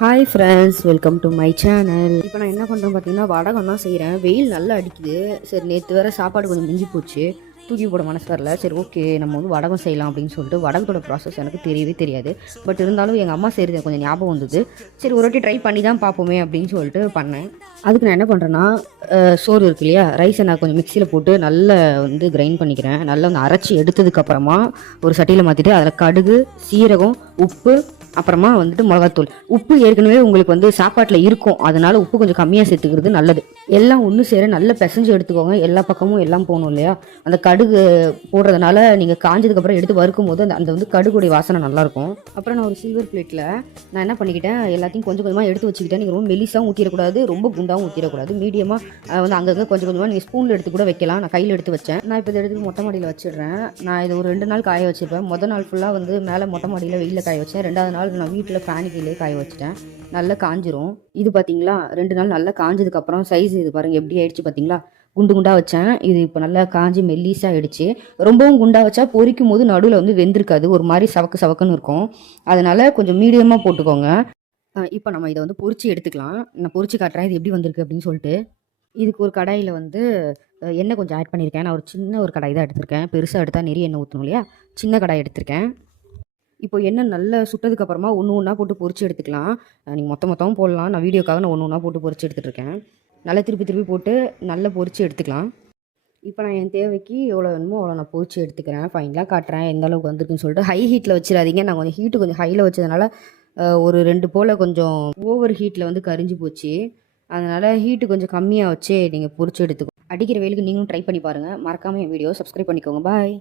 Hi friends, welcome to my channel. இப்போ நான் என்ன பண்ணுறேன் பார்த்தீங்கன்னா, வடகம் தான் செய்கிறேன். வெயில் நல்லா அடிக்குது. சரி, நேற்று வேறு சாப்பாடு கொஞ்சம் மிஞ்சி போச்சு, தூக்கி போட மனசு வரல. சரி, ஓகே, நம்ம வந்து வடகம் செய்யலாம் அப்படின்னு சொல்லிட்டு வடகத்தோட ப்ராசஸ் எனக்கு தெரியவே தெரியாது. பட் இருந்தாலும் எங்கள் அம்மா செய்கிறது கொஞ்சம் ஞாபகம் வந்தது. சரி, ஒரு வாட்டி ட்ரை பண்ணி தான் பார்ப்போமே அப்படின்னு சொல்லிட்டு பண்ணேன். அதுக்கு நான் என்ன பண்ணுறேன்னா, சோறு இருக்கு இல்லையா, ரைஸை நான் கொஞ்சம் மிக்சியில் போட்டு நல்லா வந்து கிரைண்ட் பண்ணிக்கிறேன். நல்லா வந்து அரைச்சி எடுத்ததுக்கப்புறமா ஒரு சட்டியில் மாற்றிட்டு அதில் கடுகு, சீரகம், உப்பு, அப்புறமா வந்துட்டு மிளகாத்தூள். உப்பு ஏற்கனவே உங்களுக்கு வந்து சாப்பாட்டில் இருக்கும், அதனால உப்பு கொஞ்சம் கம்மியாக சேர்த்துக்கிறது நல்லது. எல்லாம் ஒன்று சேர நல்லா பிசைஞ்சு எடுத்துக்கோங்க. எல்லா பக்கமும் எல்லாம் போகணும் இல்லையா. அந்த கடுகு போடுறதுனால நீங்கள் காஞ்சதுக்கப்புறம் எடுத்து வறுக்கும் போது அந்த வந்து கடுகுடைய வாசனை நல்லாயிருக்கும். அப்புறம் நான் ஒரு சில்வர் பிளேட்டில் நான் என்ன பண்ணிக்கிட்டேன், எல்லாத்தையும் கொஞ்சம் கொஞ்சமாக எடுத்து வச்சுக்கிட்டேன். நீங்கள் ரொம்ப மெலிசாகவும் ஊற்றிடக்கூடாது, ரொம்ப குண்டாகவும் ஊற்றிடக்கூடாது. மீடியமாக வந்து அங்கங்கே கொஞ்சம் கொஞ்சமாக நீங்கள் ஸ்பூனில் எடுத்து கூட வைக்கலாம். நான் கையில் எடுத்து வச்சேன். நான் இப்போ இதை எடுத்து மொட்டை மாடியில் வச்சிடுறேன். நான் இதை ஒரு 2 நாள் காய வச்சுருப்பேன். மொதல் நாள் ஃபுல்லாக வந்து மேலே மொட்டை மாடியில் வெயிலில் காய வச்சேன். 2வது நாள் நான் வீட்டில் ஃபேனு கீழே காய வச்சுட்டேன். நல்லா காஞ்சிரும். இது பார்த்தீங்களா, 2 நாள் நல்லா காஞ்சதுக்கப்புறம் சைஸ் இது பாருங்கள் எப்படி ஆயிடுச்சு பார்த்தீங்களா. குண்டு குண்டாக வச்சேன், இது இப்போ நல்லா காஞ்சி மெல்லிஸாக ஆகிடுச்சு. ரொம்பவும் குண்டாக வச்சா பொரிக்கும் போது நடுவில் வந்து வெந்திருக்காது, ஒரு மாதிரி சவக்கு சவக்குன்னு இருக்கும். அதனால் கொஞ்சம் மீடியமாக போட்டுக்கோங்க. இப்போ நம்ம இதை வந்து பொரிச்சு எடுத்துக்கலாம். நான் பொரிச்சு காட்டுறேன் இது எப்படி வந்திருக்கு அப்படின்னு சொல்லிட்டு. இதுக்கு ஒரு கடாயில் வந்து எண்ணெய் கொஞ்சம் ஆட் பண்ணியிருக்கேன். நான் ஒரு சின்ன ஒரு கடாய் தான் எடுத்திருக்கேன். பெருசாக எடுத்தால் நிறைய எண்ணெய் ஊற்றணும் இல்லையா, சின்ன கடாய் எடுத்திருக்கேன். இப்போ எண்ணெய் நல்லா சுட்டதுக்கப்புறமா ஒன்று ஒன்றா போட்டு பொரிச்சு எடுத்துக்கலாம். நீங்கள் மொத்தமும் போடலாம். நான் வீடியோக்காக நான் ஒன்று ஒன்றா போட்டு பொரிச்சு எடுத்துகிட்ருக்கேன். நல்லா திருப்பி திருப்பி போட்டு நல்லா பொரிச்சு எடுத்துக்கலாம். இப்போ நான் என் தேவைக்கு எவ்வளோ வேணுமோ அவ்வளோ நான் பொரிச்சு எடுத்துக்கிறேன். ஃபைனலாக காட்டுறேன் எந்த அளவுக்கு வந்துருக்குன்னு சொல்லிட்டு. ஹை ஹீட்டில் வச்சிடாதீங்க. நான் கொஞ்சம் ஹீட்டு கொஞ்சம் ஹையில் வச்சதுனால ஒரு 2 போல் கொஞ்சம் ஓவர் ஹீட்டில் வந்து கரிஞ்சு போச்சு. அதனால் ஹீட்டு கொஞ்சம் கம்மியாக வச்சு நீங்கள் பொரிச்சு எடுத்துக்கோ. அடிக்கிற வெயிலுக்கு நீங்களும் ட்ரை பண்ணி பாருங்கள். மறக்காமல் என் வீடியோ சப்ஸ்கிரைப் பண்ணிக்கோங்க. பாய்.